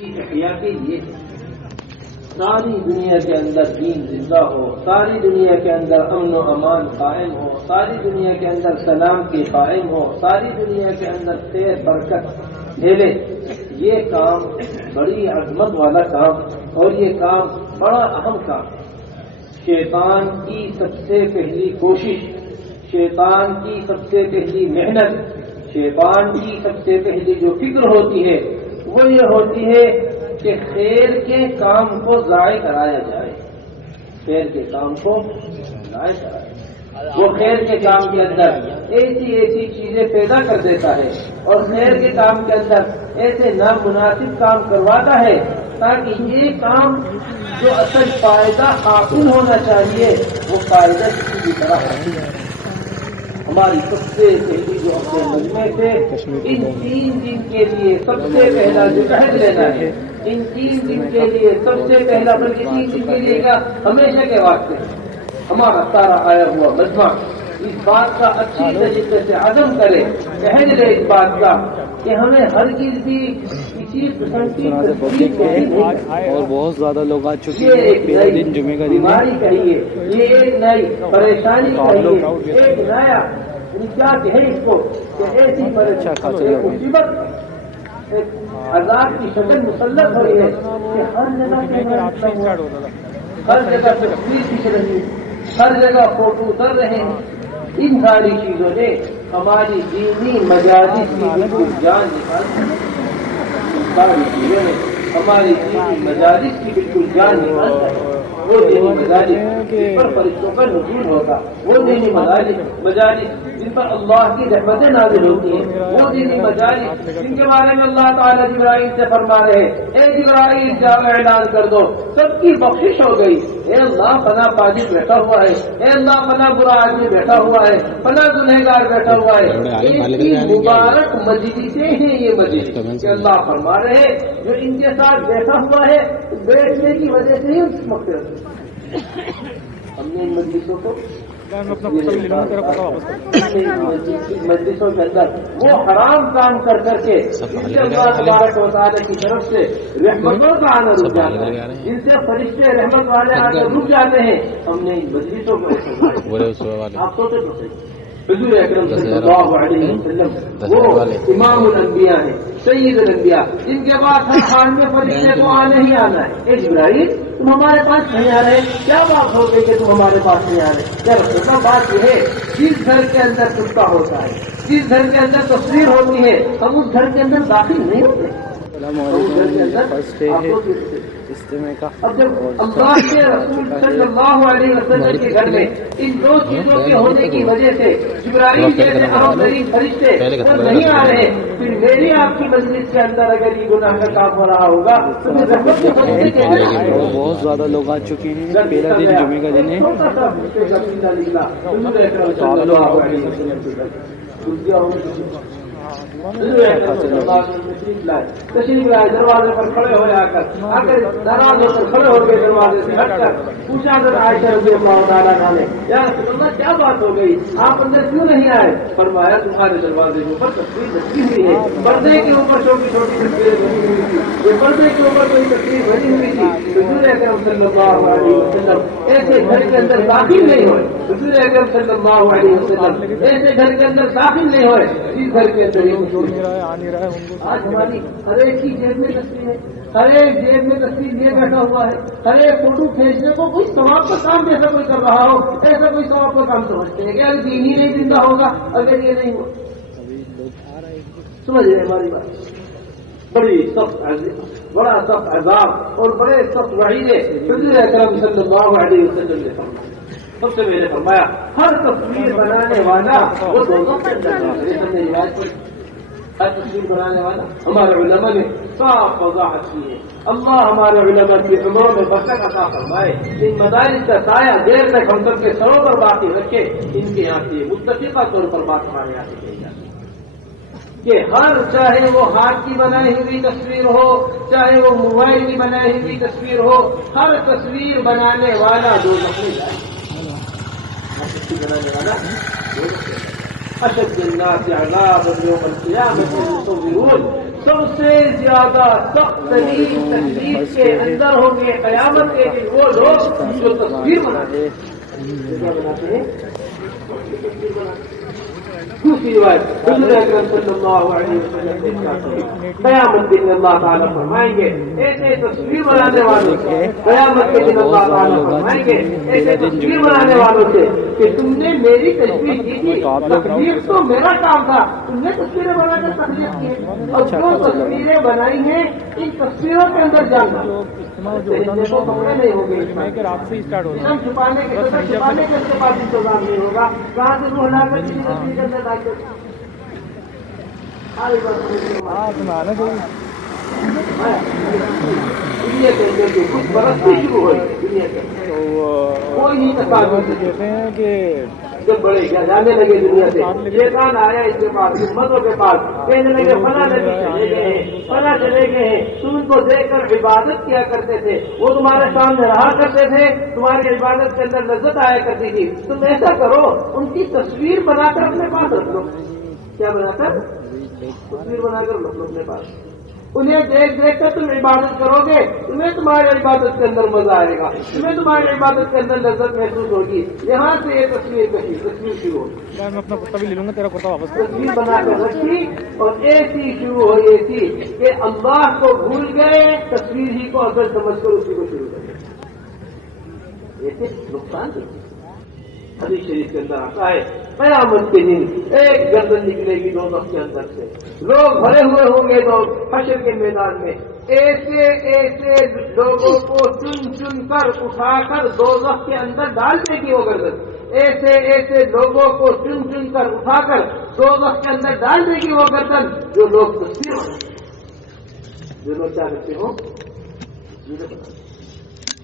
احیاء کے لیے ساری دنیا کے اندر دین زندہ ہو، ساری دنیا کے اندر امن و امان قائم ہو، ساری دنیا کے اندر سلام کی قائم ہو، ساری دنیا کے اندر خیر برکت پھیلے، یہ کام بڑی عظمت والا کام اور یہ کام بڑا اہم کام۔ شیطان کی سب سے پہلی کوشش، شیطان کی سب سے پہلی محنت، شیطان کی سب سے پہلی جو فکر ہوتی ہے وہ یہ ہوتی ہے کہ خیر کے کام کو ضائع کرایا جائے، خیر کے کام کو ضائع کرایا جائے۔ وہ خیر کے کام کے اندر ایسی چیزیں پیدا کر دیتا ہے اور خیر کے کام کے اندر ایسے نامناسب کام کرواتا ہے تاکہ یہ کام جو اصل فائدہ حاصل ہونا چاہیے وہ فائدہ کسی بھی طرح حاصل ہے۔ ہماری سب سے پہلی جو اپنے مجمع سے ان 3 دن کے لیے سب سے پہلا جو عہد لینا ہے، ان 3 دن کے لیے سب سے پہلا بلکہ 3 دن کے لیے کا ہمیشہ کے واسطے ہمارا سارا آیا ہوا مجمع اس بات کا اچھی طریقے سے عزم کرے، عہد لے اس بات کا کہ ہمیں ہر چیز بھی کسی قسم کی اور بہت زیادہ لوگ آ چکے ہیں۔ پہلا دن جمعے کا دن بیماری کہیے، یہ ایک نئی پریشانی کہیے، ایک نیا کیا کہے اس کو کہ ایسی مصیبت ایک عذاب کی شکل مسلط ہوئی ہے کہ ہر جگہ تصویر کھینچ رہی ہے، ہر جگہ فوٹو کر رہے ہیں۔ ان ساری چیزوں نے ہماری دینی مجالس کی بالکل جان نکال دی، ساری چیزوں نے ہماری دینی مجالس کی بالکل جان نکال دی۔ وہ دینی مجالس جن پر فرشتوں کا نزول ہوگا، وہ دینی مجالس جن پر اللہ کی رحمتیں نازل ہوتی ہیں، وہ دینی مجالس جن کے بارے میں اللہ تعالیٰ جبرائیل سے فرما رہے اے جبرائیل جاؤ اعلان کر دو سب کی بخشش ہو گئی، اے اللہ فلاں فاجر بیٹھا ہوا ہے، اے اللہ فلاں برا آدمی بیٹھا ہوا ہے، فلاں گنہگار بیٹھا ہوا ہے۔ ایسی مبارک مجلسیں ہیں یہ مجلس کہ اللہ فرما رہے جو ان کے ساتھ بیٹھا ہوا ہے بیٹھنے کی وجہ سے ہی اس مقصد ہم نے ان مجلسوں کو مجلسوں کے اندر وہ حرام کام کر کر کے جن سے اللہ تبارک و تعالیٰ کی طرف سے رحمتوں کا آنا رک جاتا ہے، جن سے فرشتے رحمت والے آ کر رک جاتے ہیں، ہم نے ان مجلسوں کو آپ سوچے تو صحیح۔ حضور اکرم صلی اللہ علیہ وسلم وہ امام الانبیاء ہیں، سید الانبیاء، جن کے بعد ہر حال میں فرشتے کو آنا ہی آنا ہے۔ اے جبرائیل تم ہمارے پاس نہیں آ رہے، کیا بات ہو گئی کہ تم ہمارے پاس نہیں آ رہے؟ کیا رسول بات یہ ہے جس گھر کے اندر کتا ہوتا ہے، جس گھر کے اندر تصویر ہوتی ہے، ہم اس گھر کے اندر داخل نہیں ہوتے۔ اب جب اللہ کے رسول صلی اللہ علیہ وسلم کے گھر میں ان 2 چیزوں کے ہونے کی وجہ سے جبرائیل جیسے عام ترین فرشتے نہیں آ رہے، پھر میری آپ کی مجلس کے اندر اگر یہ گناہ کا کام ہو رہا ہوگا تو پھر رحمت کے فرشتے کیسے آئیں گے؟ بہت زیادہ لوگ آ چکے ہیں۔ پہلا دن جمعے کا دن ہے۔ تشریف لائے، دروازے پر کھڑے ہو جا کر ناراض ہو کر کھڑے ہو گئے، دروازے سے ہٹ کر پوچھا کر عائشہ رضی اللہ تعالیٰ عنہا نے یا رسول اللہ کیا بات ہو گئی، آپ اندر کیوں نہیں آئے؟ فرمایا تمہارے دروازے کے اوپر تصویر لگی ہوئی ہے، پردے کے اوپر چھوٹی چھوٹی تصویریں بنی ہوئی تھی، یہ پردے کے اوپر کوئی تصویر بنی ہوئی تھی۔ حضور اکرم صلی اللہ علیہ وسلم ایسے گھر کے اندر داخل نہیں ہوئے، حضور اکرم صلی اللہ علیہ وسلم ایسے گھر کے اندر داخل نہیں ہوئے جس گھر کے اندر آج ہماری ہر ایک کی جیب میں تصویر ہے، ہر ایک جیب میں تصویر لیے بیٹھا ہوا ہے، ہر ایک فوٹو کھینچنے کو کوئی ثواب کا کام جیسا کوئی کر رہا ہو، ایسا کوئی ثواب کا کام سمجھتے ہیں کہ اگر دین ہی نہیں زندہ ہوگا اگر یہ نہیں ہوا۔ سمجھ رہے ہماری بات؟ بڑا سخت عذاب اور بڑے سخت وعیدے حضور اکرم صلی اللہ علیہ وسلم نے فرمایا۔ سب سے پہلے فرمایا ہر تصویر بنانے والا وہ دونوں کے اندر ہر تصویر بنانے والا ہمارے علماء نے صاف وضاحت کی ہے۔ اللہ ہمارے علماء کی عمروں میں برکت عطا فرمائے، ان مدارس کا سایہ دیر تک ہم سب کے سروں پر باقی رکھے۔ ان کے یہاں سے متفقہ طور پر بات ہمارے یہاں سے کہی جاتی ہے کہ ہر چاہے وہ ہاتھ کی بنائی ہوئی تصویر ہو، چاہے وہ موبائل کی بنائی ہوئی تصویر ہو، ہر تصویر بنانے والا جو نقلی جائے بنانے والا اشد الناس عذابا يوم القيامة المصورون سب سے زیادہ سخت ترین تکلیف کے اندر ہوں گے قیامت کے دن وہ لوگ جو تصویر بناتے ہیں. دوسری روایت حضور اکرم صلی اللہ علیہ وسلم قیامت کے دن اللہ تعالیٰ فرمائیں گے ایسے تصویر بنانے والوں سے، قیامت کے دن اللہ تعالیٰ فرمائیں گے ایسے تصویر بنانے والوں سے کہ تم نے میری تصویر کی تھی، تخلیق تو میرا کام تھا، تم نے تصویریں بنا کر تخلیق کی، اور جو تصویریں بنائی ہیں ان تصویروں کے اندر جاننا کو کپڑے نہیں ہوں گے، رات سے اسٹارٹ ہو ہم چھپانے کے اس کے پاس انتظام نہیں ہوگا، کہاں سے روح لا کر کسی تصویر کے اندر ڈال کر دنیا کے اندر جو کچھ برستی شروع ہوئی دنیا کے اندر کوئی نہیں تصاویر کہتے ہیں کہ جب بڑے کیا جانے لگے دنیا سے، شیطان آیا اس کے پاس امتوں کے پاس کہنے لگے فلاں نبی چلے گئے ہیں، فلاں چلے گئے ہیں، تم ان کو دیکھ کر عبادت کیا کرتے تھے، وہ تمہارے سامنے رہا کرتے تھے، تمہاری عبادت کے اندر لذت آیا کرتی تھی، تم ایسا کرو ان کی تصویر بنا کر اپنے پاس رکھ لو. کیا بنا کر؟ تصویر بنا کر رکھ لو اپنے پاس. انہیں دیکھ دیکھ کر تم عبادت کرو گے، تمہیں تمہاری عبادت کے اندر مزہ آئے گا، تمہیں تمہاری عبادت کے اندر لذت محسوس ہوگی. یہاں سے یہ تصویر شروع ہوگی. میں اپنا کتا بھی لے لوں گا، تیرا کتا واپس تصویر بنا کر رکھی اور ایسی شروع ہو یہ تھی کہ اللہ کو بھول گئے، تصویر ہی کو اصل سمجھ کر اسی کو شروع کر دیا. ایسے نقصان تھی. حدیث شریف کے اندر آتا ہے قیامت کے دن ایک گردن نکلے گی دوزخ کے اندر سے، لوگ بھرے ہوئے ہوں گے لوگ حشر کے میدان میں، ایسے ایسے لوگوں کو چن چن کر اٹھا کر دوزخ کے اندر ڈال دے گی وہ گردن، ایسے ایسے لوگوں کو چن چن کر اٹھا کر دوزخ کے اندر ڈال دے گی وہ گردن جو لوگ تصویر بناتے، جو لوگ کیا کرتے ہو.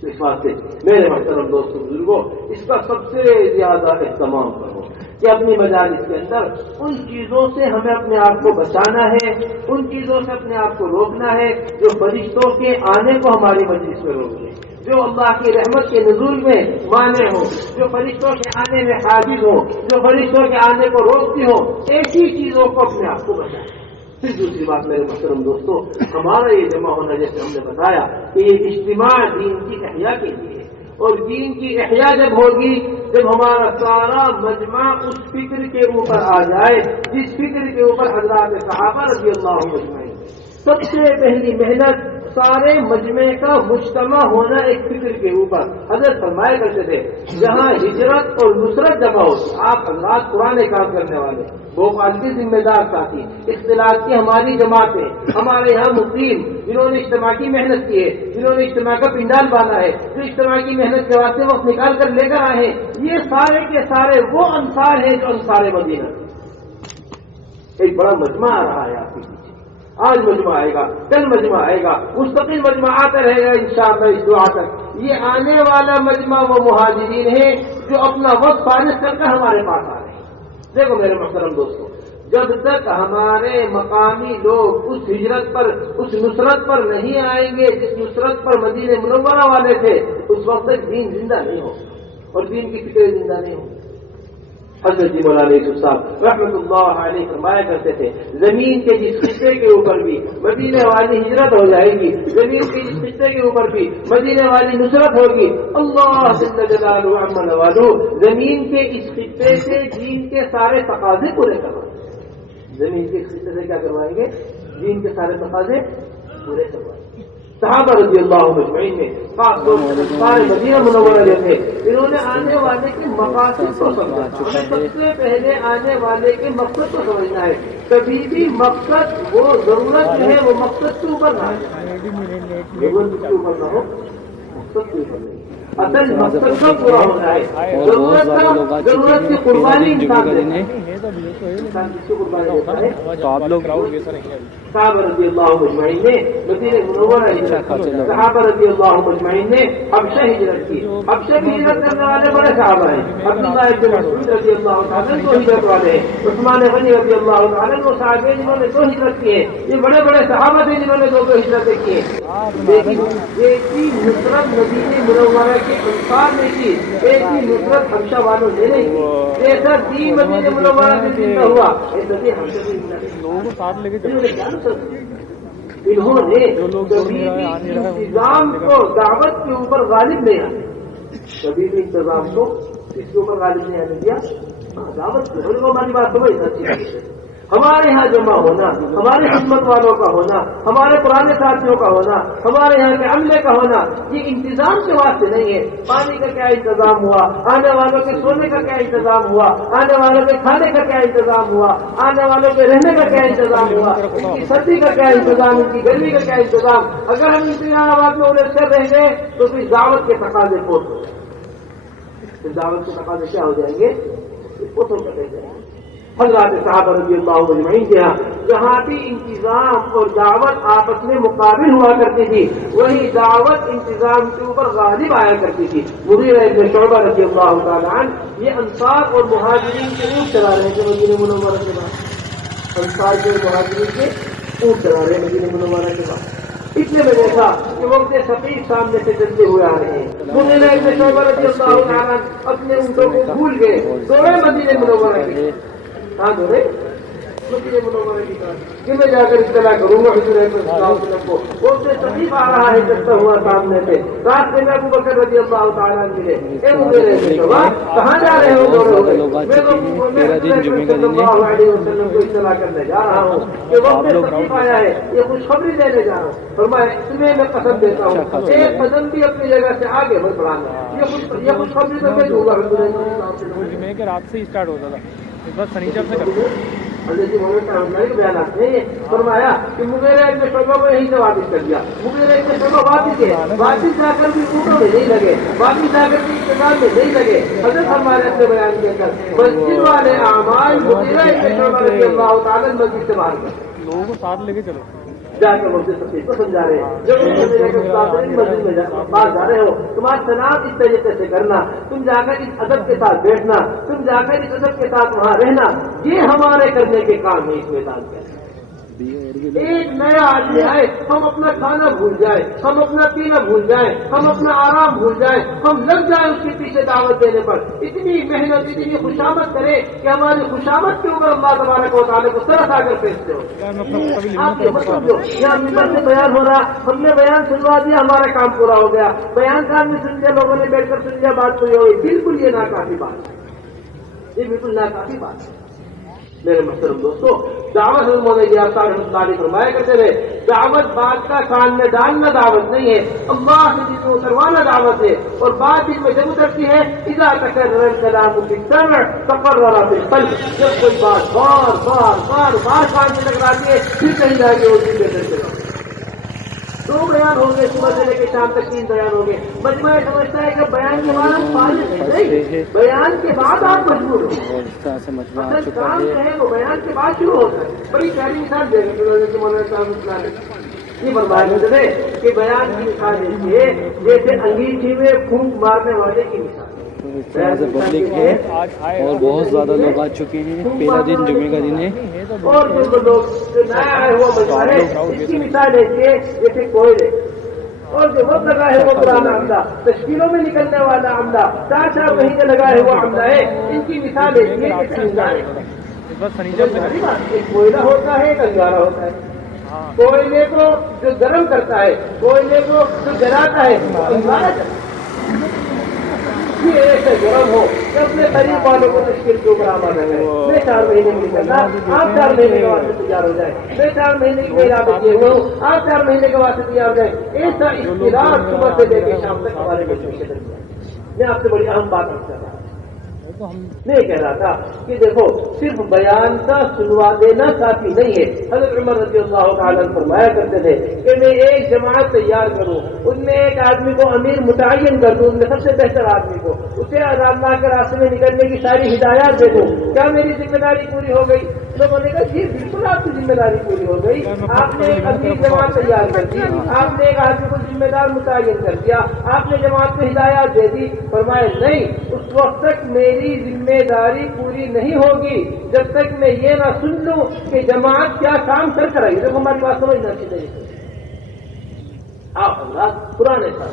اس واسطے میرے محترم دوستوں بزرگوں اس کا سب سے زیادہ اہتمام کرو کہ اپنی مجالس کے اندر ان چیزوں سے ہمیں اپنے آپ کو بچانا ہے، ان چیزوں سے اپنے آپ کو روکنا ہے جو فرشتوں کے آنے کو ہماری مجلس میں روک دیں، جو اللہ کی رحمت کے نزول میں مانے ہوں، جو فرشتوں کے آنے میں حاجز ہوں، جو فرشتوں کے آنے کو روکتی ہوں، ایسی چیزوں کو اپنے آپ کو بچائیں. پھر دوسری بات میرے محترم دوستوں، ہمارا یہ جمع ہونا جیسے ہم نے بتایا کہ یہ اجتماع دین کی احیاء کے لیے، اور دین کی احیاء جب ہوگی جب ہمارا سارا مجمع اس فکر کے اوپر آ جائے جس فکر کے اوپر حضرات صحابہ رضی اللہ عنہم مجمعین. سب سے پہلی محنت سارے مجمع کا مجتمع ہونا ایک فکر کے اوپر. حضرت فرمایا کرتے تھے جہاں ہجرت اور نصرت جمع ہوتی، آپ حضرات پرانے کام کرنے والے بھوپال کے ذمہ دار ساتھی، اختلاط کی ہماری جماعتیں، ہمارے یہاں مقیم جنہوں نے اجتماع کی محنت کی ہے، جنہوں نے اجتماع کا پنڈال باندھا ہے، جو اجتماع کی محنت کے واسطے وقت نکال کر لے کر آئے ہیں، یہ سارے کے سارے وہ انصار ہیں جو انصار مدینہ. ایک بڑا مجمع آ رہا ہے آپ کے پیچھے، آج مجمع آئے گا، کل مجمع آئے گا، مستقل مجمع آتا رہے گا انشاءاللہ اس دعا تک. یہ آنے والا مجمع وہ مہاجرین ہے جو اپنا وقت فارغ کر کر ہمارے پاس آ رہے ہیں. دیکھو میرے محترم دوستوں، جب تک ہمارے مقامی لوگ اس ہجرت پر، اس نصرت پر نہیں آئیں گے جس نصرت پر مدینہ منورہ والے تھے، اس وقت تک دین زندہ نہیں ہوگا اور دین کی فکر زندہ نہیں ہوگی. حضرت جی مولانا یوسف صاحب رحمۃ اللہ علیہ فرمایا کرتے تھے زمین کے جس خطے کے اوپر بھی مدینے والی ہجرت ہو جائے گی، زمین کے جس خطے کے اوپر بھی مدینے والی نصرت ہوگی، اللہ جل جلالہ عما نوالہ زمین کے اس خطے سے دین کے سارے تقاضے پورے کروائیں گے. زمین کے اس خطے سے کیا کروائیں گے؟ دین کے سارے تقاضے پورے کروائیں گے. صحابہ رضی اللہ مجمعین نے خاص طور سے سارے مدینہ منورہ جو تھے انہوں نے آنے والے کے مقاصد کو سمجھا. ہمیں سب سے پہلے آنے والے کے مقصد کو سمجھنا ہے. کبھی بھی مقصد وہ ضرورت جو ہے وہ مقصد کے اوپر نہ ہے، ضرورت کے اوپر نہ ہو، مقصد کے اوپر نہیں. اصل مقصد کا پورا ہونا ہے. ضرورت کی قربانی انسان کی قربانی دیتا ہے. تو آپ لوگ صحابہ رضی اللہ مجمعین نے مدینہ منورہ ہجرت کی، صحابہ رضی اللہ مجمعین نے حبشہ ہجرت کی. حبشہ کی ہجرت کرنے والے بڑے صحابہ ہیں. عبداللہ ابن مسعود رضی اللہ تعالیٰ کو ہجرت والے ہیں، عثمان غنی رضی اللہ تعالیٰ کو صحابہ جنہوں نے 2 ہجرت کی ہے. یہ بڑے بڑے صحابہ تھے جنہوں نے 2 ہجرتیں کی ہیں. لیکن ایک ہی نصرت مدینہ منورہ کے انصار نے کی، ایک ہی نصرت حبشہ والوں نے نہیں کی. جیسا دین مدینہ منورہ سے زندہ ہوا ایسا دین حبشہ سے زندہ نہیں. لوگوں کو ساتھ لے کے انہوں نے کبھی بھی انتظام کو دعوت کے اوپر غالب نہیں آنے، کبھی بھی انتظام کو اس کے اوپر غالب نہیں آنے دیا. دعوت کو ہماری بات سمجھ اچھی ہے. ہمارے یہاں جمع ہونا، ہمارے خدمت والوں کا ہونا، ہمارے پرانے ساتھیوں کا ہونا، ہمارے یہاں کے عملے کا ہونا، یہ انتظام کے واسطے نہیں ہے. پانی کا کیا انتظام ہوا، آنے والوں کے سونے کا کیا انتظام ہوا، آنے والوں کے کھانے کا کیا انتظام ہوا، آنے والوں کے رہنے کا کیا انتظام ہوا، ان کی سردی کا کیا انتظام، ان کی گرمی کا کیا انتظام. اگر ہم انتظامات میں الجھ کر رہیں گے تو پھر دعوت کے تقاضے پوٹ ہو جائیں گے. پھر دعوت کے تقاضے کیا ہو جائیں گے؟ پوٹوں کر رہ جائیں گے. حضرات صحابہ رضی اللہ اجمعین کے یہاں جہاں بھی انتظام اور دعوت آپس میں مقابل ہوا کرتی تھی، وہی دعوت انتظام کے اوپر غالب آیا کرتی تھی. مغیرہ ابن شعبہ رضی اللہ تعالیٰ عنہ یہ انصار اور مہاجرین کے اونٹ چلا رہے تھے مدینہ منورہ کے بعد. انصار کے مہاجرین کے اونٹ چلا رہے مدینہ منورہ کے بعد. اتنے میں دیکھا کہ وقت ثقیف سامنے سے چلتے ہوئے آ رہے ہیں. مغیرہ ابن شعبہ رضی اللہ تعالیٰ اپنے اونٹوں کو بھول گئے، دوڑے مدینہ منورہ کے. کہاں دوڑے؟ مدینہ منورہ کی طرف کہ میں جا کر اطلاع کروں گا حضور صلی اللہ علیہ وسلم کو. وقت ثقیف آ رہا ہے چلتا ہوا سامنے سے. راستے میں ابو بکر رضی اللہ تعالیٰ ملے. اے مغیرہ ابن شعبہ کہاں جا رہے ہو؟ دوڑے ہوئے میں صلی اللہ علیہ وسلم کو اطلاع کرنے جا رہا ہوں کہ وقت ثقیف آیا ہے، یہ خوشخبری دینے جا رہا ہوں. فرمایا تمہیں میں قسم دیتا ہوں ایک قدم بھی اپنی جگہ سے آگے مت بڑھانا، یہ خوشخبری تو میں دوں گا. جمعے کے رات سے ہی اسٹارٹ ہوتا تھا، اس بار سنیچر سے کرتے حضرت بیانات نے فرمایا کہ مغیرہ ابن شعبہ کو یہیں سے واپس کر دیا. مغیرہ ابن شعبہ واپس جا کر بھی اونٹوں میں نہیں لگے، واپس جا کر بھی انتظام میں نہیں لگے. حضرت ہمارے اپنے بیان کے اندر مسجد والے اعمال مغیرہ ابن شعبہ رضی اللہ تعالیٰ مسجد سے باہر کر لوگوں کو ساتھ لے کے چلو جا کر مسجد ثقیف کو سمجھا رہے ہیں. جب مسجد میں باہر جا رہے ہو تمہارا سلام اس طریقے سے کرنا، تم جا کر اس ادب کے ساتھ بیٹھنا، تم جا کر اس ادب کے ساتھ وہاں رہنا، یہ ہمارے کرنے کے کام ہے. اس میدان کے ایک نیا آدمی آئے، ہم اپنا کھانا بھول جائیں، ہم اپنا پینا بھول جائیں، ہم اپنا آرام بھول جائیں، ہم لگ جائیں اس کے پیچھے دعوت دینے پر. اتنی محنت اتنی خوشامد کرے کہ ہماری خوشامد کے اوپر اللہ تبارک و تعالیٰ کو سرس آ کر پیشتے ہو. آپ یہ مت سمجھو یہاں ممبر سے بیان ہو رہا، ہم نے بیان سنوا دیا، ہمارا کام پورا ہو گیا. بیان کام میں سن لیا، لوگوں نے بیٹھ کر سن لیا، بات پوری ہو گئی. بالکل یہ ناکافی بات ہے، یہ بالکل ناکافی بات ہے. میرے محترم دوستو، دعوت علماء نے فرمایا کرتے تھے دعوت بات کا کان میں ڈالنا دعوت نہیں ہے، اللہ سے دل میں اتروانا دعوت ہے. اور بات دل میں جب اترتی ہے اذا تکرر الکلام فی السمع تقرر فی القلب، جب کوئی بات بار بار بار بار کان میں ٹکراتی ہے پھر کہیں جا کے وہ دل میں اترتے ہیں. 2 بیان ہوں گے، صبح سے لے کے شام تک 3 بیان ہوں گے. مجمع سمجھتا ہے کہ بیان کے بعد ہم فارغ نہیں، بیان کے بعد آپ مجبور ہو. اصل کام جو ہے وہ بیان کے بعد شروع ہوتا ہے. بڑی پیاری مثال دے گا مولانا صاحب یہ فرمایا کرتے تھے کہ بیان کی مثال دیکھیے جیسے انگیٹھی میں پھونک مارنے والے کی مثال. اس طرح سے پبلک ہے اور بہت زیادہ لوگ آ چکے ہیں. پہلا دن جمعے کا دن ہے اور جو لوگ جو نیا آئے ہوا مجمع ہے اس کی مثال دیکھیے جیسے کوئلے، اور جو وقت لگا ہے وہ پرانا عملہ، تشکیلوں میں نکلنے والا عملہ، 4 مہینے لگائے ہوا عملہ ہے. ان کی مثال دیکھیے جیسے انگارے. بس سنیچر سے ایک کوئلہ ہوتا ہے، ایک انگارہ ہوتا ہے. کوئلے کو جو گرم کرتا ہے، کوئلے کو جو جلاتا ہے انگارہ ایسے گرم ہو کہ اپنے قریب والوں کو تشکیل کے اوپر آمادہ ہے. میں 4 مہینے میں نکلنا، آپ 4 مہینے کے واسطے تیار ہو جائے. میں 4 مہینے کی میرا کیے ہوئے ہوں، آپ 4 مہینے کے واسطے تیار ہو جائے. ایسا اختلاف صبح سے لے کے شام تک ہمارے بچوں کے درمیان. میں آپ سے بڑی اہم بات کر رہا ہوں. میں کہہ رہا تھا کہ دیکھو صرف بیان کا سنوا دینا کافی نہیں ہے. حضرت عمر رضی اللہ تعالیٰ فرمایا کرتے تھے کہ میں ایک جماعت تیار کروں، ان میں ایک آدمی کو امیر متعین کر دوں، ان میں سب سے بہتر آدمی کو، اسے اللہ کے راستے میں نکلنے کی ساری ہدایات دے دوں. کیا میری ذمہ داری پوری ہو گئی؟ لوگوں نے کہا جی بالکل آپ کی ذمہ داری پوری ہو گئی. آپ نے ایک امیر جماعت تیار کر دی، آپ نے ایک آدمی کو ذمہ دار متعین کر دیا، آپ نے جماعت کو ہدایات دے دی. فرمایا نہیں، اس وقت تک میری ذمہ داری پوری نہیں ہوگی جب تک میں یہ نہ سن لوں کہ جماعت کیا کام کر رہی ہے. دیکھو ہماری بات سمجھنا چاہیے. آپ اللہ پرانے سال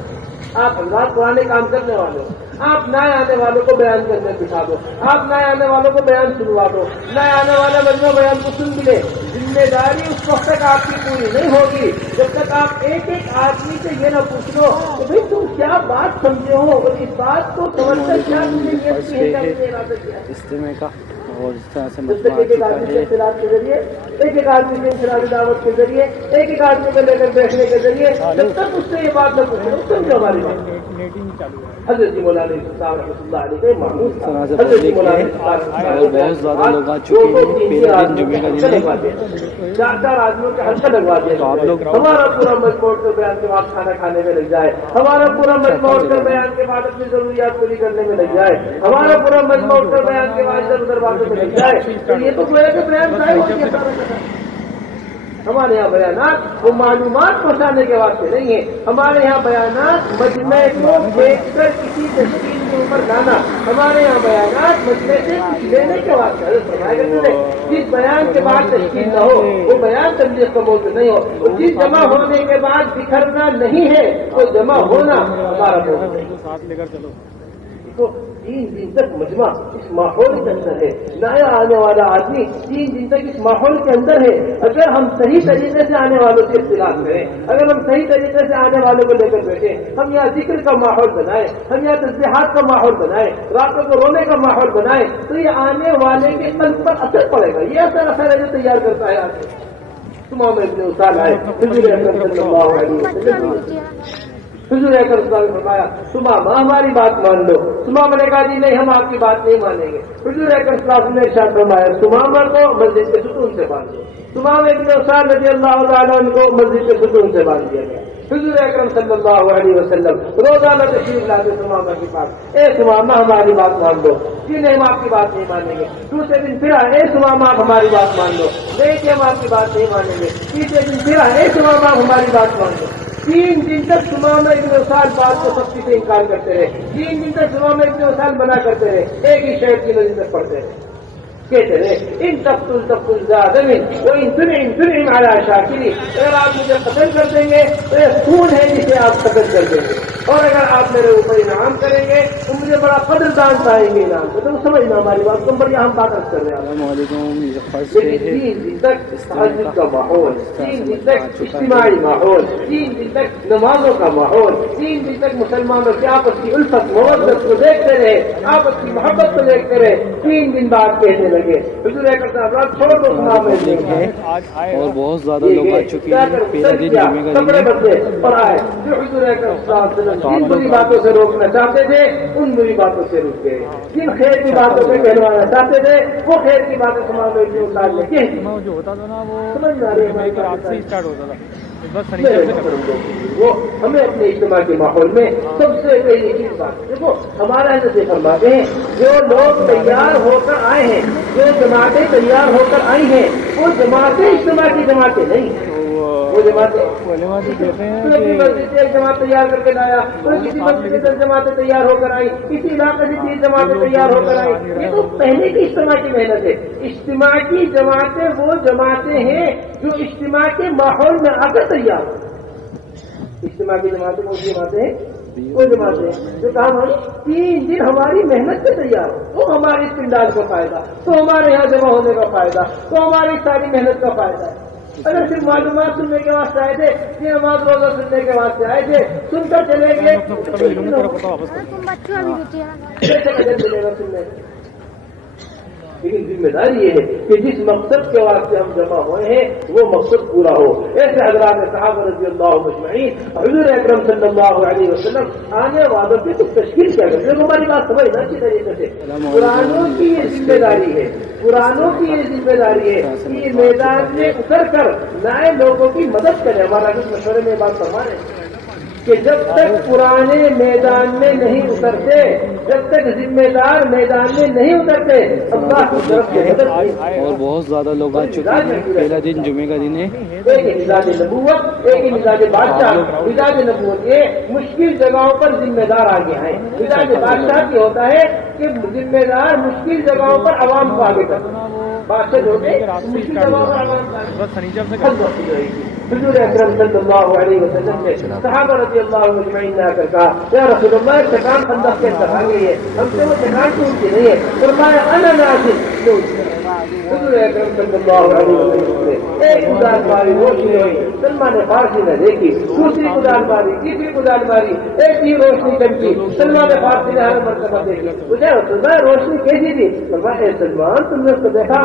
آپ حضرات پرانے کام کرنے والے ہو، آپ نئے آنے والوں کو بیان کرنے بٹھا دو، آپ نئے آنے والوں کو بیان سنوا دو، نئے آنے والا مجموعہ بیان کو سن بھی لے۔ ذمہ داری اس وقت تک آپ کی پوری نہیں ہوگی جب تک آپ ایک ایک آدمی سے یہ نہ پوچھ لو کہ بھائی تم کیا بات سمجھے ہو اور اس بات کو سمجھ کر کیا تم نے نیت کی ہے، کیا تم نے ارادہ کیا ہے۔ اجتماع کا اور اس طرح سے جب تک ایک ایک آدمی کے اختلاف کے ذریعے، ایک ایک آدمی کے انفرادی دعوت کے ذریعے، ایک ایک آدمی کو لے کر بیٹھنے کے ذریعے جب تک اس سے یہ بات نہ پوچھے اس سے ہماری بات نیٹنگ چالو ہے۔ حضرت مولانا صاحب رحمۃ اللہ علیہ کے معمول اس طرح سے پبلک ہے اور بہت زیادہ لوگ آ چکے ہیں۔ پہلا دن جمعے کا دن ہے، چار چار آدمیوں کے حلقہ لگوا دیا تو آپ لوگ ہمارا پورا مجموعہ کر بیان کے بعد کھانا کھانے میں لگ جائے، ہمارا پورا مجموعہ کر بیان کے بعد اپنی ضروریات پوری کرنے میں لگ جائے، ہمارا پورا مجموعہ کر بیان کے بعد ادھر ادھر باتوں میں لگ جائے، تو یہ تو کوئی کہ بیان ضائع ہو گیا سارا۔ ہمارے یہاں بیانات وہ معلومات پہنچانے کے واسطے نہیں ہے، ہمارے یہاں بیانات مجمع کو دیکھ کر کسی تشکیل کے اوپر لانا، ہمارے یہاں بیانات مجمع سے کچھ لینے کے واسطے فرمایا کرتے ہیں جس بیان کے بعد تشکیل نہ ہو وہ بیان تبلیغ کا موضوع نہیں ہو، جس جمع ہونے کے بعد بکھرنا نہیں ہے وہ جمع ہونا ہمارا موضوع نہیں۔ ساتھ لے کر چلو۔ تو 3 دن تک مجمع اس ماحول کے اندر ہے، نیا آنے والا آدمی 3 دن تک اس ماحول کے اندر ہے۔ اگر ہم صحیح طریقے سے آنے والوں سے اختلاف کریں، اگر ہم صحیح طریقے سے آنے والوں کو لے کر بیٹھیں، ہم یہاں ذکر کا ماحول بنائیں، ہم یہاں تسبیحات کا ماحول بنائیں، راتوں کو رونے کا ماحول بنائیں، تو یہ آنے والے کے قلب پر اثر پڑے گا۔ یہ اثر ہے جو تیار کرتا ہے آج تمام ابن اصال آئے حضور اکرم صلی اللہ علیہ وسلم، حضور اکرم صلی اللہ علیہ وسلم نے فرمایا سمامہ ہماری بات مان لو۔ سمامہ نے کہا جی نہیں ہم آپ کی بات نہیں مانیں گے۔ حضور اکرم صلی اللہ علیہ وسلم نے ارشاد فرمایا سمامہ کو مسجد کے ستون سے باندھ دو۔ سمامہ ابن اصال رضی اللہ تعالیٰ عنہ کو مسجد کے ستون سے باندھ دیا گیا۔ حضور اکرم صلی اللہ علیہ وسلم روزانہ تشریف لاتے سمامہ کے پاس، اے سمامہ ہماری بات مان لو، جی نہیں ہم آپ کی بات نہیں مانیں گے۔ دوسرے دن پھر اے سمامہ آپ ہماری بات مان لو، نہیں کہ ہم آپ کی بات نہیں مانیں گے۔ تیسرے دن پھر اے سمامہ آپ ہماری بات مان لو۔ 3 دن تک سمامہ ابن اصال بات کو سختی سے انکار کرتے رہے، 3 دن تک سمامہ ابن اصال منع کرتے رہے، ایک ہی شہر کی نظر تک پڑھتے رہے، کہتے رہے ان تقتل زادم وان تنعم على شاکری، اگر آپ مجھے قتل کر دیں گے تو یہ خون ہے جسے آپ قتل کر دیں گے، اور اگر آپ میرے اوپر انعام کریں گے تو مجھے بڑا قدردان پائیں گے انعام کو۔ تو سمجھنا ہماری بات تم پر یہاں ہم بات کر رہے ہیں۔ السلام علیکم۔ لیکن 3 دن تک تہجد کا ماحول، 3 دن تک اجتماعی ماحول، 3 دن تک نمازوں کا ماحول، 3 دن تک مسلمانوں کی آپس کی الفت محبت کو دیکھتے رہے، آپس کی محبت کو دیکھتے رہے۔ 3 دن بعد کہنے لگے حضور اکرم صلی اللہ علیہ وسلم چھوڑ دو سنا میں اور بہت زیادہ لوگ آ چکے ہیں۔ پہلا دن جمعے کا کپڑے دن ہے۔ بدلے اور آئے جو حضور اکرم صلی اللہ علیہ وسلم جن بری باتوں سے روکنا چاہتے تھے ان بری باتوں سے رک گئے، جن خیر کی باتوں سے کہلوانا چاہتے تھے وہ خیر کی باتیں سماج میں اتار لے کے جو ہوتا تھا نا وہ سمجھ آ رہی ہے رات سے ہی اسٹارٹ ہوتا تھا، بس سنیچر سے کرو۔ وہ ہمیں اپنے اجتماع کے ماحول میں سب سے پہلی چیز بات دیکھو ہمارا حضرت فرماتے ہیں جو لوگ تیار ہو کر آئے ہیں، جو جماعتیں تیار ہو کر آئی ہیں وہ جماعتیں اجتماع کی جماعتیں نہیں، وہ جماعتیں کہتے ہیں اپنی مسجد سے ایک جماعت تیار کر کے لایا، پھر کسی مسجد سے 10 جماعتیں تیار ہو کر آئی، کسی علاقے سے 30 جماعتیں تیار ہو کر آئی، یہ تو پہلے کی اجتماع کی محنت ہے۔ اجتماع کی جماعتیں وہ جماعتیں ہیں جو اجتماع کے ماحول میں آ کر تیار ہو۔ اجتماع کی جماعتیں کون سی جماعتیں ہیں؟ وہ جماعتیں جو کہا ہماری 3 دن ہماری محنت سے تیار ہو، تو ہماری استمداد کا فائدہ، تو ہمارے یہاں جمع ہونے کا فائدہ، تو ہماری ساری محنت کا فائدہ ہے۔ اگر صرف معلومات سننے کے واسطے آئے تھے، یہ نماز روزہ سننے کے واسطے آئے تھے، سن کر چلے گئے کیسے اجر ملے گا سننے کا؟ لیکن ذمہ داری یہ ہے کہ جس مقصد کے واسطے ہم جمع ہوئے ہیں وہ مقصد پورا ہو۔ ایسے حضرات صحابہ رضی اللہ مجمعین حضور اکرم صلی اللہ علیہ وسلم آنے والوں کی کچھ تشکیل کیا کرتے ہیں۔ ہماری بات سمجھنا اچھی طریقے سے، پرانوں کی یہ ذمہ داری ہے، پرانوں کی یہ ذمہ داری ہے کہ میدان میں اتر کر نئے لوگوں کی مدد کرے۔ ہمارا کچھ مشورے میں بات فرما رہے ہیں کہ جب تک پرانے میدان میں نہیں اترتے، جب تک ذمہ دار میدان میں نہیں اترتے، اللہ کی طرف سے مدد نہیں۔ اور بہت زیادہ لوگ آ چکے ہیں۔ پہلا دن جمعے کا دن ہے۔ ایک ہی مزاج نبوت، ایک ہی مزاج بادشاہ۔ مزاج نبوت یہ مشکل جگہوں پر ذمہ دار آگے آئے، مزاج بادشاہ کی ہوتا ہے کہ ذمہ دار مشکل جگہوں پر عوام کو آگے کرنا۔ بادشاہ جو ہوتے ہیں مشکل جگہوں پر عوام کو آگے بس سنیچر سے کرنا۔ حضور اکرم صلی اللہ علیہ وسلم نے صحابہ رضی اللہ عنہم اجمعین نے آ کر کہا یا رسول اللہ چٹان خندق کے اندر آ گئی ہے، ہم سے وہ چٹان ٹوٹتی نہیں ہے، فرمایا انا نازل. حضور اکرم صلی اللہ علیہ وسلم نے ایک گزار ماری روشنی ہوئی، سلمان فارسی نے دیکھی، دوسری گزار ماری، تیسری گزار ماری، ایک ہی روشنی چمکی، سلمان فارسی نے ہر مرتبہ دیکھی. مجھے رسول اللہ روشنی کیسی تھی؟ فرمایا اے سلمان تم نے تو دیکھا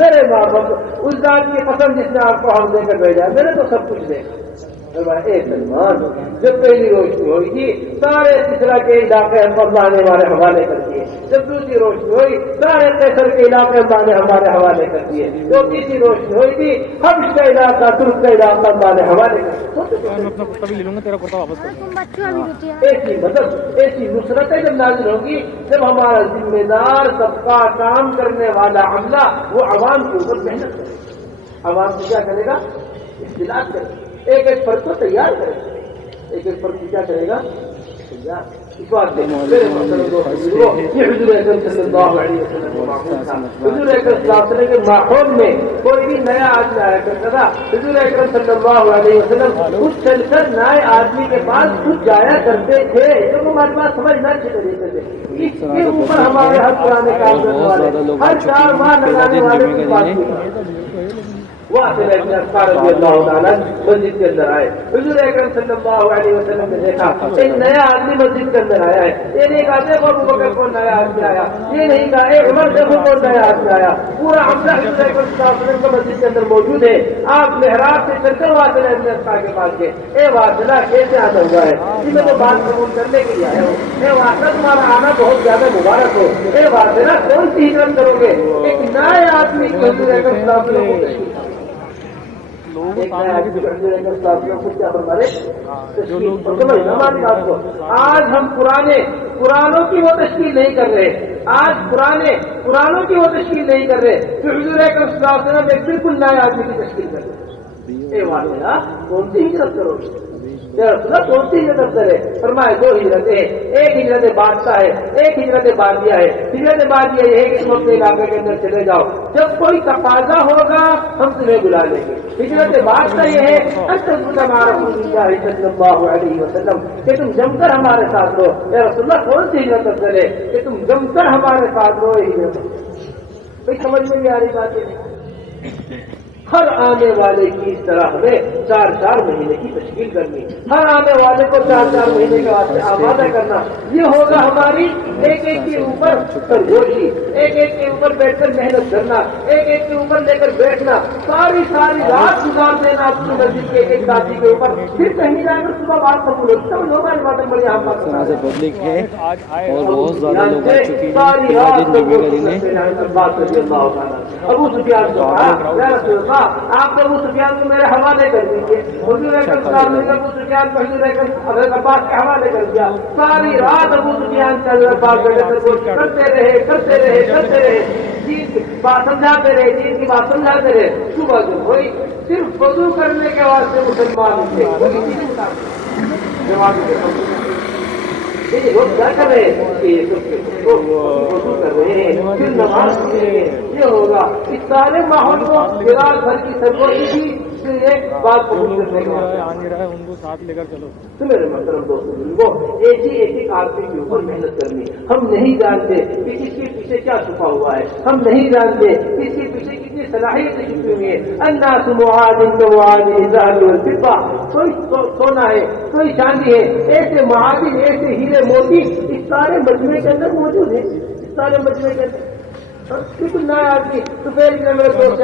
میرے ماں باپ اس ذات کی قسم جس نے آپ کو ہم دے کر بھیجا، میں نے تو سب کچھ دیکھا. اے سلمان جب پہلی روشنی ہوئی تھی سارے سلسلہ کے علاقے ہم اللہ نے ہمارے حوالے کر دیے، جب دوسری روشنی ہوئی سارے قیصر کے علاقے اللہ نے ہمارے حوالے کر دیے، جو تیسری روشنی ہوئی تھی حبش کا علاقہ ترک کا علاقہ اللہ نے حوالے کر دیا. ایسی مدد ایسی نصرتیں جب نازل ہوگی جب ہمارا ذمہ دار سب کا کام کرنے والا عملہ وہ عوام کے اوپر محنت کرے. عوام کو کیا کرے گا؟ اختلاف کرے، ایک ایک فرد کو تیار کرے، ایک ایک فرد کیا کرے گا؟ تیار. اس بات یہ حضور اکرم صلی اللہ علیہ وسلم حضور اکرم صلی اللہ علیہ وسلم کے ماحول میں کوئی بھی نیا آدمی آیا کرتا تھا، حضور اکرم صلی اللہ علیہ وسلم خود چل کر نئے آدمی کے پاس خود جایا کرتے تھے، تو ہمارے پاس سمجھنا چاہتے تھے. اس کے اوپر ہمارے ہر پرانے کام کرنے والے ہر 4 ماہ لگانے والے کی بات وہ رضی اللہ تعالیٰ مسجد کے اندر آئے. حضور اکرم صلی اللہ علیہ وسلم نے دیکھا ایک نیا آدمی مسجد کے اندر آیا ہے. یہ نہیں کہا دیکھو ابو بکر کون نیا آدمی آیا، یہ نہیں کہا اے عمر دیکھو کون نیا آدمی آیا. پورا حملہ حضور اکرم صلی اللہ علیہ وسلم کا مسجد کے اندر موجود ہے. آپ محراب سے چل کر واصلہ ابن اسقاء کے پاس گئے. اے واصلہ کیسے آنا ہوا ہے؟ جی میں تو بات قبول کرنے کے لیے آیا ہوں. اے واصلہ تمہارا آنا بہت زیادہ مبارک ہو. اے واصلہ کون سی ہجرت کرو گے؟ ایک نئے آدمی کو حضور اکرم صلی اللہ علیہ وسلم کو آج ہم پرانوں کی وہ تشکیل نہیں کر رہے، آج پرانوں کی وہ تشکیل نہیں کر رہے، پھر حضور اکرم صلی اللہ علیہ وسلم ایک بالکل نئے آدمی کی تشکیل کر رہے. اے واقعہ کون سی ہجرت کرو گے؟ کون سی ہجرت کرے؟ فرمائے 2 ہجرتیں ہیں، ایک ہجرت بادشاہ ہے، ایک ہجرت بادیہ ہے. ہجرت بادیہ یہ ہے کہ تم اپنے علاقے کے اندر چلے جاؤ، جب کوئی تقاضا ہوگا ہم تمہیں بلا لیں گے. ہجرت بادشاہ یہ ہے صلی اللہ علیہ وسلم کہ تم جم کر ہمارے ساتھ رہو. یا رسول اللہ کون سی ہجرت کرے کہ تم جم کر ہمارے ساتھ رہو؟ ہجرت کوئی سمجھ میں نہیں آ رہی بات ہے. ہر آنے والے کی اس طرح ہمیں 4 مہینے کی تشکیل کرنی، ہر آنے والے کو 4 مہینے کے واسطے آمادہ کرنا. یہ ہوگا ہماری ایک ایک کے اوپر سرگوشی، ایک ایک کے اوپر بیٹھ کر محنت کرنا، ایک ایک کے اوپر لے کر بیٹھنا، ساری رات گزار دینا اپنی مسجد کے ایک ساتھی کے اوپر، پھر کہیں جا کر صبح بات قبول ہوتی. سب لوگ بڑی پبلک ہے اور بہت زیادہ لوگ آ چکے ہیں. ابو سفیان کو کہا آپ ابو سفیان کو میرے حوالے کر دیجیے. حضور اکرم صلی اللہ علیہ وسلم ابو سفیان کو حضور اکرم حضرت عباس کے حوالے کر دیا. ساری رات ابو سفیان سے حضرت عباس کرتے رہے دین کی بات سمجھاتے رہے، دین کی بات سمجھاتے رہے. صبح جو ہوئی صرف وضو کرنے کے واسطے مسلمان تھے. لوگ کیا کر رہے ہیں؟ وضو کر رہے ہیں، پھر نماز پڑھ رہے ہیں. یہ ہوگا اس سارے ماحول کو بلال بھر کی سرگوشی تھی. ایک بات قبول کرنے کے بعد ان کو ساتھ لے کر چلو. تو میرے محترم دوستوں ایک آدمی کے اوپر محنت کرنی. ہم نہیں جانتے کہ اس کے پیچھے کیا چھپا ہوا ہے، ہم نہیں جانتے اس کے پیچھے کتنی صلاحیتیں چھپی ہوئی ہیں. الناس معادن كمعادن الذهب والفضة. کوئی سونا ہے، کوئی چاندی ہے، ایسے معادن ایسے ہیرے موتی اس سارے مجموعے کے اندر موجود ہیں. اس سارے مجموعے کے اندر بالکل نیا آدمی تو پھر میرے دوست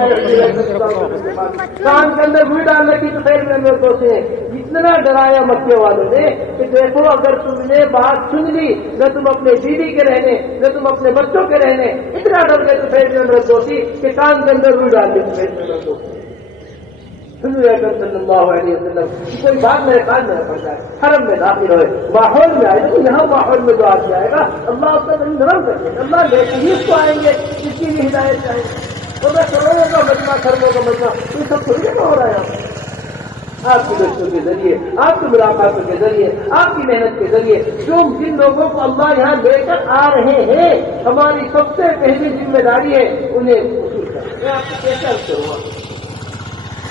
کان کے اندر بھی ڈالنے کی تو پھر میرے دوست ہے. اتنا ڈرایا مکے والوں نے کہ دیکھو اگر تم نے بات سن لی نہ تم اپنے بیوی کے رہنے نہ تم اپنے بچوں کے رہنے، اتنا ڈر گئے تو پھر میرے دوستی کہ کان کے اندر بھی ڈال دی تو پھر میرے دوست. حضور اکرم صلی اللہ علیہ وسلم کوئی بات میرے کان میں پڑ جائے، حرم میں داخل ہوئے، ماحول میں آئے تو یہاں ماحول میں جو آدمی آئے گا اللہ اس کا نرم کر دے. اللہ لے کے ہی اس کو آئیں گے جس کی بھی ہدایت چاہیے. تو میں کروڑوں کا مجمع خربوں کا مجمع یہ سب تھوڑی جگہ ہو رہا ہے. آپ کی بچوں کے ذریعے، آپ کی ملاقاتوں کے ذریعے، آپ کی محنت کے ذریعے جو جن لوگوں کو اللہ یہاں لے کر آ رہے ہیں ہماری سب سے پہلی ذمہ داری ہے انہیں وصول کرنا. میں آپ کو کیسے عرض کروں گا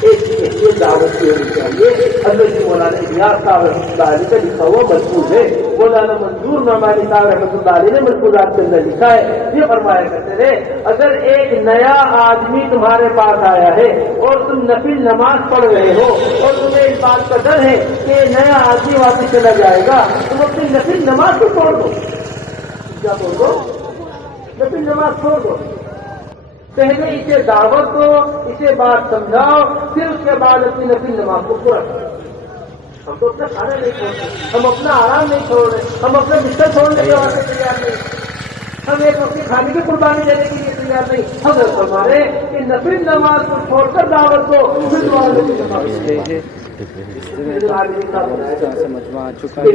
ایک یہ دعوت کی ہونی چاہیے. حضرت مولانا الیاس صاحب رحمۃ اللہ علیہ کا لکھا ہوا ملفوظ ہے. مولانا منظور نعمانی صاحب رحمۃ اللہ علیہ نے ملفوظات کے اندر لکھا ہے. یہ فرمایا کرتے تھے اگر ایک نیا آدمی تمہارے پاس آیا ہے اور تم نفل نماز پڑھ رہے ہو اور تمہیں اس بات کا ڈر ہے کہ نیا آدمی واپس چلا جائے گا, تم اپنی نفل نماز کو چھوڑ دو. کیا بول دو؟ نفل نماز چھوڑ دو. پہلے اسے دعوت دو, اسے بات سمجھاؤ, پھر اس کے بعد اپنی نفل نماز کو پورا کرو. ہم تو اپنا کھانا نہیں چھوڑ رہے, ہم اپنا آرام نہیں چھوڑ رہے, ہم اپنا بستر چھوڑنے کے واسطے تیار نہیں, ہم ایک اپنی کھانے کی قربانی دینے کے لیے تیار نہیں. حضرت ہمارے کہ نفل نماز کو چھوڑ کر دعوت دو, پھر دوبارہ نفل نماز مجمع آ چکا ہے.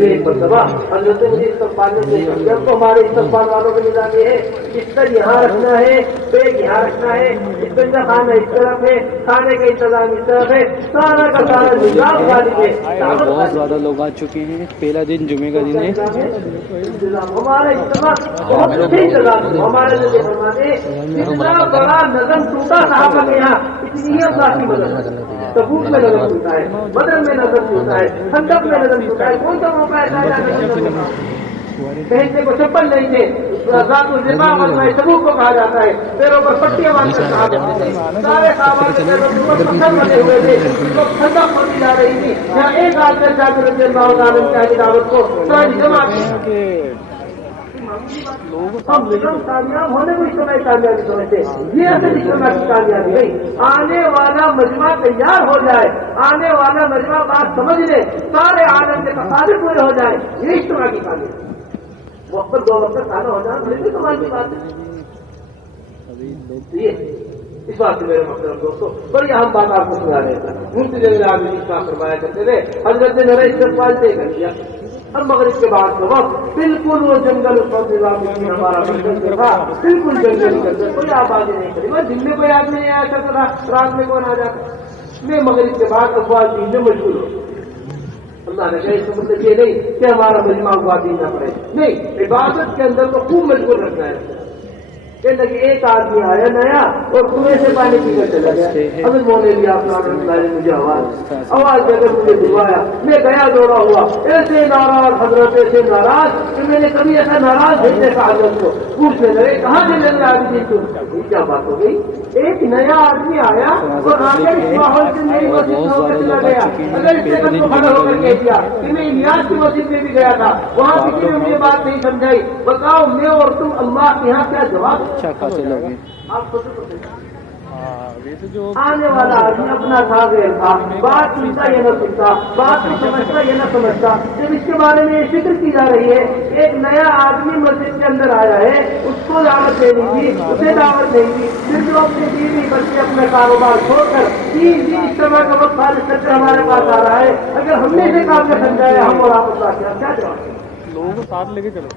حضرت مجھے استقبال تو ہمارے استقبال والوں کے نظام یہ ہے بستر یہاں رکھنا ہے, بیگ یہاں رکھنا ہے, بستر کا کھانا اس طرف ہے, کھانے کا انتظام اس طرف ہے, سارا کا سارا نظام غالب ہے. بہت زیادہ لوگ آ چکے ہیں. پہلا دن جمعے کا دن ہے. ہمارا اجتماع بہت اچھے انتظام ہے. ہمارے فرمانے اتنا بڑا نظم ٹوٹا صحابہ کے یہاں, اتنی افراد کی مدد. تبوک میں نظم ٹوٹا ہے, بدر میں نظم ٹوٹا ہے, خندق میں نظم ٹوٹا ہے. کون سا موقع ایسا پہننے کو چپل نہیں تھے, ذات الجماع مسئلہ تبوک کو کہا جاتا ہے. پیروں پر پٹیاں باندھ کر کہا جاتا ہے. سارے صحابہ کے پیروں کے اوپر پتھر بنے ہوئے تھے, تو خندق ہوتی جا رہی تھی. یہاں ایک آدمی جاکر رضی اللہ تعالیٰ کی دعوت کو ساری جمع کی. ہم کامیاب ہونے کو اجتماع کامیابی سمجھتے. یہ اصل اجتماع کی کامیابی نہیں. آنے والا مجمع تیار ہو جائے, آنے والا مجمع بات سمجھ لے, سارے عالم کے تقاضے پورے ہو جائیں, یہ اجتماع کی کامیابی. وقت دو وقت کھانا ہو جانا بڑی کمال کی بات ہے. اس بات سے میرے محترم دوستوں بڑی اہم بات آپ کو سنا رہے تھے. مفتی جلیل عالمی اصلاح فرمایا کرتے تھے حضرت نے میرا استقبال طے کر دیا. اب مغرب کے بعد کا وقت بالکل وہ جنگل اس وقت ہمارا منزل تھا, بالکل جنگل کے اندر کوئی آبادی نہیں کری. بس دن میں کوئی آدمی نہیں آیا کرتا تھا, رات میں کون آ جاتا. میں مغرب کے بعد افواج دین میں مشغول ہو. اللہ نے کہا اس کا مطلب یہ نہیں کہ ہمارا مجمع افواج دین نہ پڑے, نہیں, عبادت کے اندر تو خوب مشغول رکھنا ہے. کہ لگے ایک آدمی آیا نیا اور کنویں سے پانی پی کر چلا گیا. اگر مونے بھی آپ مجھے آواز دے کر مجھے دلوایا, میں گیا دوڑا ہوا, ایسے ناراض حضرت, ایسے ناراض کہ میں نے کبھی ایسا ناراض بھیجنے کا حضرت کو پوچھنے لگے کہاں سے لگ رہا آدمی تم. کیا بات ہو گئی, ایک نیا آدمی آیا اور آ کر اس ماحول سے نئی مسجد ہو کر چلا گیا. اگر اس سے کبھی کھڑا ہو کر کہہ دیا کہ میں الیاس کی مسجد میں بھی گیا تھا, وہاں کسی نے مجھے بات نہیں سمجھائی, بتاؤ میں اور تم اللہ کے یہاں کیا جواب. اچھا خاصے لوگ ہیں. آنے والا آدمی اپنا تھا غیر تھا, بات سنتا یہ نہ سنتا, بات کو سمجھتا یہ نہ سمجھتا. جب اس کے بارے میں یہ فکر کی جا رہی ہے ایک نیا آدمی مسجد کے اندر آیا ہے, اس کو دعوت دینی تھی, اسے دعوت نہیں تھی. پھر جو اپنی بیوی بچے اپنا کاروبار چھوڑ کر 3 دن اجتماع کا وقت خارج کر کے ہمارے پاس آ رہا ہے, اگر ہم نے اسے کام میں سمجھایا ہم اور آپ کیا جواب لوگوں کو ساتھ لے کے چلو.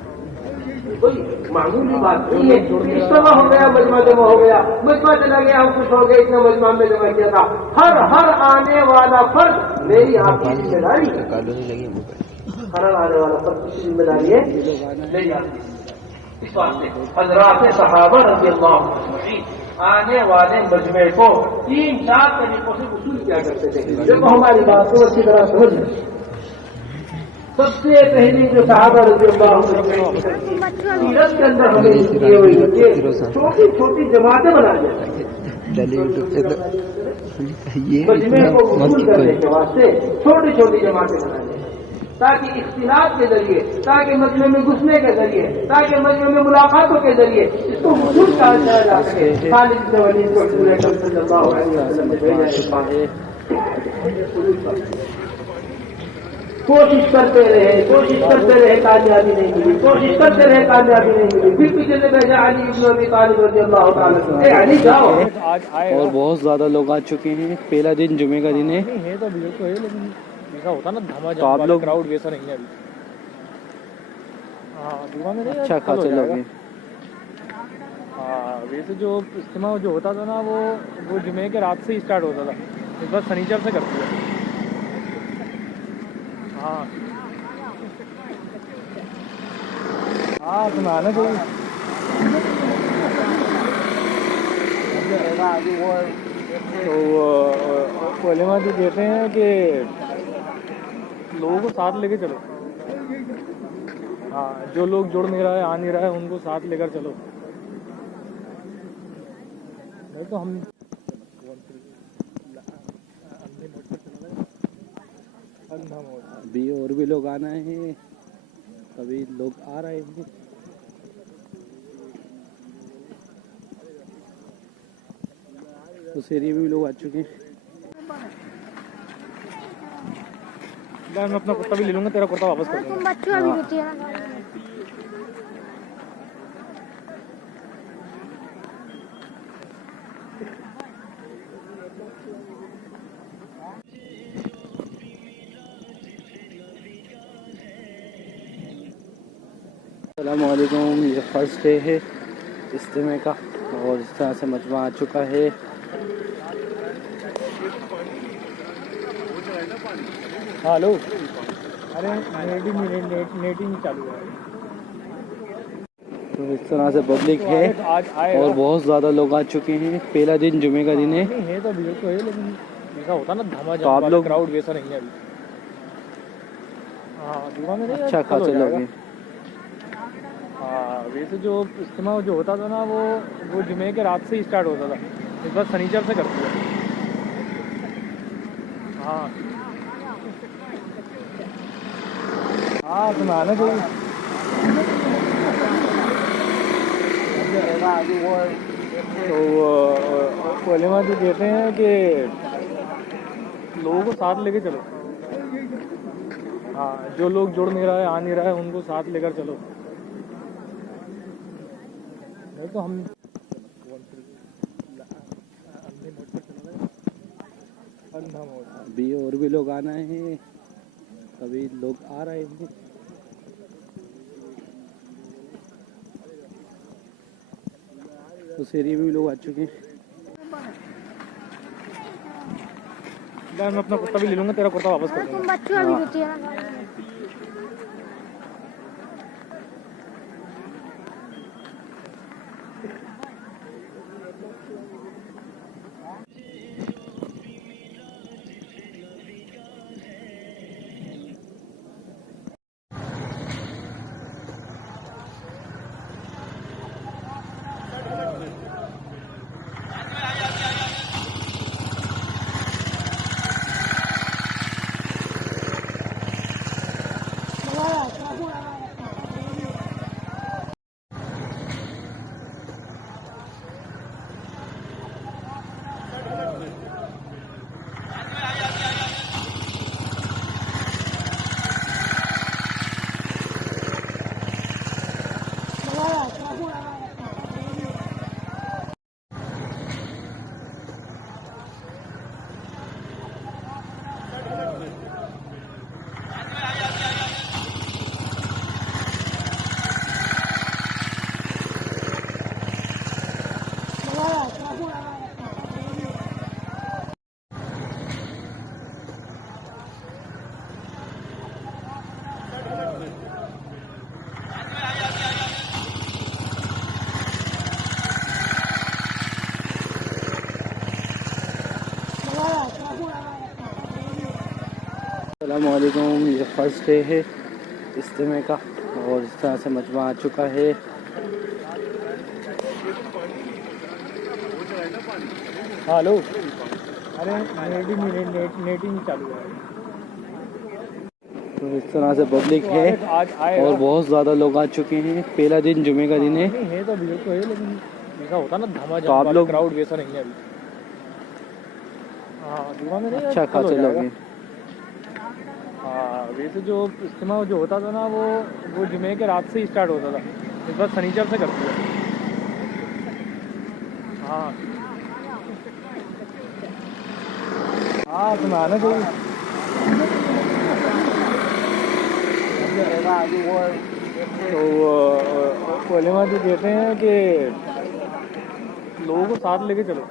کوئی معمولی بات نہیں ہے. اس طرح ہو گیا, مجمع جمع ہو گیا, مجمع چلا گیا, ہم خوش ہو گئے, اتنا مجمع میں جمع کیا تھا. ہر آنے والا فرد میری آپ کی ذمہ داری, ہر آنے والا فرد کی ذمہ داری ہے میری آپ کی. اس بات سے حضرات صحابہ رضی اللہ عنہم آنے والے مجمع کو 3-4 طریقوں سے وصول کیا کرتے تھے. جب ہماری بات کو اچھی طرح سمجھ لیں, سب سے پہلی جو صحابہ رضی اللہ عنہ سیرت کے اندر ہمیں کیے ہوئی چھوٹی چھوٹی جماعتیں بنا مجمع کو وصول کرنے کے واسطے چھوٹی چھوٹی جماعتیں بنا جائیں, تاکہ اختلاف کے ذریعے, تاکہ مجمع میں گھسنے کے ذریعے, تاکہ مجمع میں ملاقاتوں کے ذریعے اس کو وصول کیا جا سکے. خالد بن ولید کو رسول اکرم صلی اللہ علیہ وسلم نے کوشش کرتے رہے کامیابی نہیں ملی, کوشش کرتے رہے کامیابی نہیں ملی. پھر پیچھے سے بھیجا علی بن ابی طالب رضی اللہ تعالیٰ, علی جاؤ. اور بہت زیادہ لوگ آ چکے ہیں. پہلا دن جمعے کا دن ہے. تو بھیڑ تو ہے, لیکن ایسا ہوتا نا دھما تو آپ لوگ کراؤڈ ویسا نہیں ہے ابھی. ہاں اچھا خاصے لوگ ہیں. ہاں ویسے جو اجتماع جو ہوتا تھا نا وہ جمعے کے رات سے ہی اسٹارٹ ہوتا تھا, اس بار سنیچر سے کرتی ہے. ہاں سنانا چاہیے. تو علماء جو کہتے ہیں کہ لوگوں کو ساتھ لے کے چلو. ہاں, جو لوگ جڑ نہیں رہا ہے, آ نہیں رہا ہے, ان کو ساتھ لے کر چلو. نہیں تو ہم ابھی اور بھی لوگ آنا ہے, ابھی لوگ آ رہے ہیں. اس ایریے میں بھی لوگ آ چکے ہیں. میں اپنا کتا بھی لے لوں گا, تیرا کرتا واپس کر دوں گا. السلام علیکم. یہ فرسٹ ڈے ہے اجتماع کا, اور اس طرح سے مجمع آ چکا ہے. ہلو, ارے نیٹنگ چالو ہے. تو اس طرح سے پبلک ہے, اور بہت زیادہ لوگ آ چکے ہیں. پہلا دن جمعے کا دن ہے. ہے تو بھیڑ تو ہے, لیکن ایسا ہوتا نا دھما تو آپ جم لوگ کراؤڈ ویسا نہیں ہے ابھی. ہاں جمعہ میں نہیں, اچھا کل ہو خاصے جائے لوگ گا. ہیں. ہاں, ویسے جو اجتماع جو ہوتا تھا نا وہ جمعے کے رات سے ہی اسٹارٹ ہوتا تھا. اس بار سنیچر سے کرتے ہیں. ہاں ہاں, سنانا چاہیے. تو علماء جو کہتے ہیں کہ لوگوں کو ساتھ لے کے چلو. ہاں, جو لوگ جڑ نہیں رہا ہے, آ نہیں رہا ہے, ان کو ساتھ لے کر چلو. نہیں تو ہم ابھی اور بھی لوگ آنا ہے, ابھی لوگ آ رہے ہیں. اس ایریے میں بھی لوگ آ چکے ہیں. میں اپنا کتا بھی لے لوں گا, تیرا کرتا واپس کر دوں گا. السلام علیکم. یہ فرسٹ ڈے ہے اجتماع کا, اور اس طرح سے مجمع آ چکا ہے. ہلو, ارے نیٹنگ چالو ہے. تو اس طرح سے پبلک ہے, اور بہت زیادہ لوگ آ چکے ہیں. پہلا دن جمعے کا دن ہے. ہے تو بھیڑ تو ہے, لیکن ایسا ہوتا نا دھما تو آپ جم لوگ کراؤڈ ویسا نہیں ہے ابھی. ہاں, جمعہ میں نہیں, اچھا کل ہو خاصے جائے لوگ گا. ہیں. ہاں, ویسے جو اجتماع جو ہوتا تھا نا وہ جمعے کے رات سے ہی اسٹارٹ ہوتا تھا. اس بار سنیچر سے کرتے ہیں. ہاں ہاں, سنانا چاہیے. تو علماء جو کہتے ہیں کہ لوگوں کو ساتھ لے کے چلو.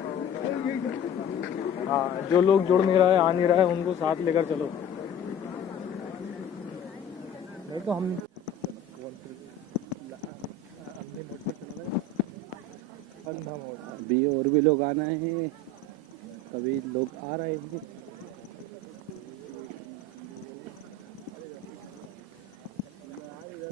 ہاں, جو لوگ جڑ نہیں رہا ہے, آ نہیں رہا ہے, ان کو ساتھ لے کر چلو. نہیں تو ہم ابھی اور بھی لوگ آنا ہے, ابھی لوگ آ رہے ہیں.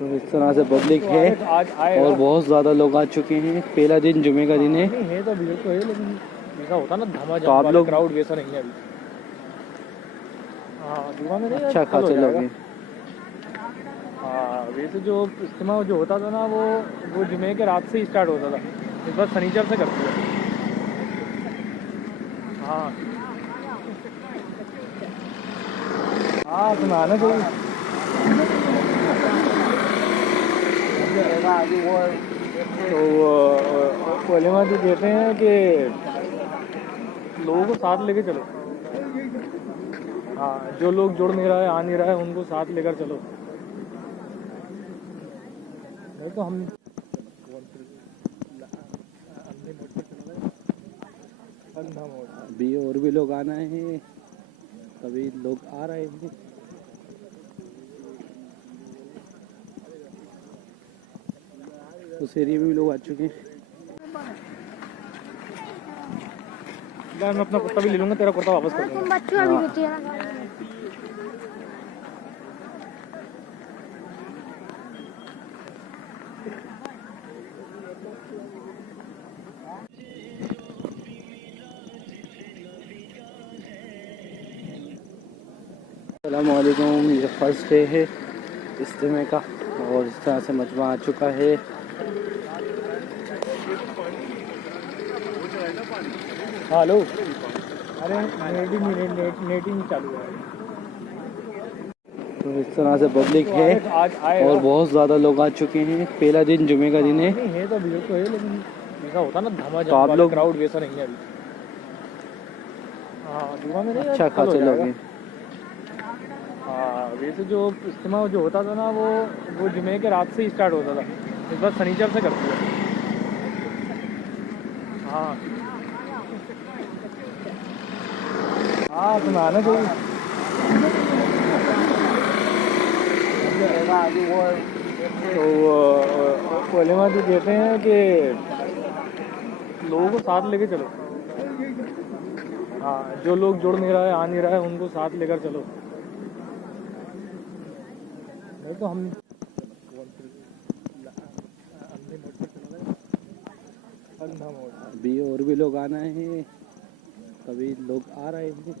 تو اس طرح سے پبلک ہے آج آئے اور بہت زیادہ لوگ آ چکے ہیں. پہلا دن جمعے کا دن ہے. نہیں ہے تو بھیڑ تو ہے لیکن ایسا ہوتا نا دھما تو آپ جم لوگ کراؤڈ ویسا نہیں ہے ابھی. ہاں جمعہ میں نہیں اچھا کل ہو خاصے جائے لوگ گا. ہیں. ہاں ویسے جو اجتماع جو ہوتا تھا نا وہ جمعے کے رات سے ہی اسٹارٹ ہوتا تھا. اس بار سنیچر سے کرتے ہیں. ہاں ہاں سنانا چاہیے. تو علماء جو کہتے ہیں کہ لوگوں کو ساتھ لے کے چلو. ہاں جو لوگ جڑ نہیں رہا ہے آ نہیں رہا ہے ان کو ساتھ لے کر چلو. نہیں تو ہم ابھی اور بھی لوگ آنا ہے. ابھی لوگ آ رہے ہیں. اس ایریے میں بھی لوگ آ چکے ہیں. میں اپنا کرتا بھی لے لوں گا تیرا کرتا واپس کر دوں تم گا. بچوں ابھی ہوتی ہے نا. السلام علیکم. یہ فرسٹ ڈے ہے اجتماع کا اور اس طرح سے مجمع آ چکا ہے. ہلو ارے نیٹ ہی نہیں چالو ہے. تو اس طرح سے پبلک ہے آج آئے اور گا. بہت زیادہ لوگ آ چکے ہیں. پہلا دن جمعے کا دن ہے. نہیں ہے تو بھیڑ تو ہے لیکن ایسا ہوتا نا دھما تو آپ جم لوگ کراؤڈ ویسا نہیں ہے ابھی. ہاں جمعہ میں نہیں اچھا کل ہو خاصے جائے لوگ گا. ہیں. ہاں ویسے جو اجتماع جو ہوتا تھا نا وہ جمعے کے رات سے ہی اسٹارٹ ہوتا تھا. اس بار سنیچر سے کرتے ہیں. ہاں ہاں سنانا چاہیے. تو علماء جو کہتے ہیں کہ لوگوں کو ساتھ لے کے چلو. ہاں جو لوگ جڑ نہیں رہا ہے آ نہیں رہا ہے ان کو ساتھ لے کر چلو. نہیں تو ہم ابھی اور بھی لوگ آنا ہے. ابھی لوگ آ رہے ہیں.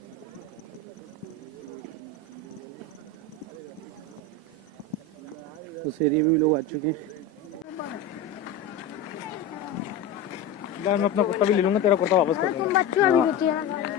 اس ایریے میں بھی لوگ آ چکے ہیں. میں اپنا کرتا بھی لے لوں گا تیرا کرتا واپس کر دوں تم گا. بچوں ابھی ہوتی ہے نا.